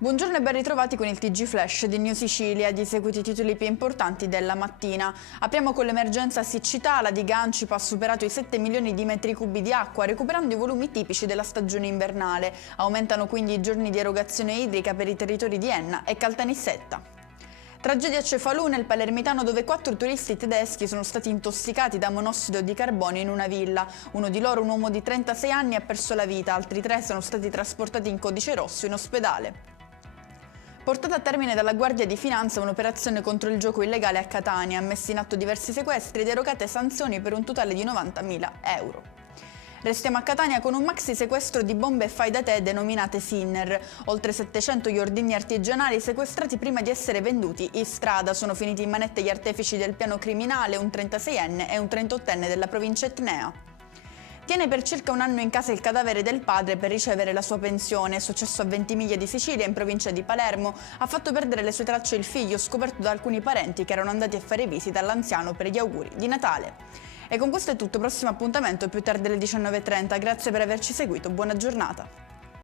Buongiorno e ben ritrovati con il TG Flash di New Sicilia, di seguiti i titoli più importanti della mattina. Apriamo con l'emergenza siccità. La diga Ancipa ha superato i 7 milioni di metri cubi di acqua, recuperando i volumi tipici della stagione invernale. Aumentano quindi i giorni di erogazione idrica per i territori di Enna e Caltanissetta. Tragedia a Cefalù, nel Palermitano, dove 4 turisti tedeschi sono stati intossicati da monossido di carbonio in una villa. Uno di loro, un uomo di 36 anni, ha perso la vita, altri 3 sono stati trasportati in codice rosso in ospedale. Portata a termine dalla Guardia di Finanza un'operazione contro il gioco illegale a Catania, messi in atto diversi sequestri ed erogate sanzioni per un totale di 90.000 euro. Restiamo a Catania con un maxi sequestro di bombe fai da te denominate Sinner. Oltre 700 gli ordigni artigianali sequestrati prima di essere venduti in strada. Sono finiti in manette gli artefici del piano criminale, un 36enne e un 38enne della provincia etnea. Tiene per circa un anno in casa il cadavere del padre per ricevere la sua pensione. Successo a Ventimiglia di Sicilia, in provincia di Palermo. Ha fatto perdere le sue tracce il figlio, scoperto da alcuni parenti che erano andati a fare visita all'anziano per gli auguri di Natale. E con questo è tutto, prossimo appuntamento più tardi alle 19:30. Grazie per averci seguito, buona giornata.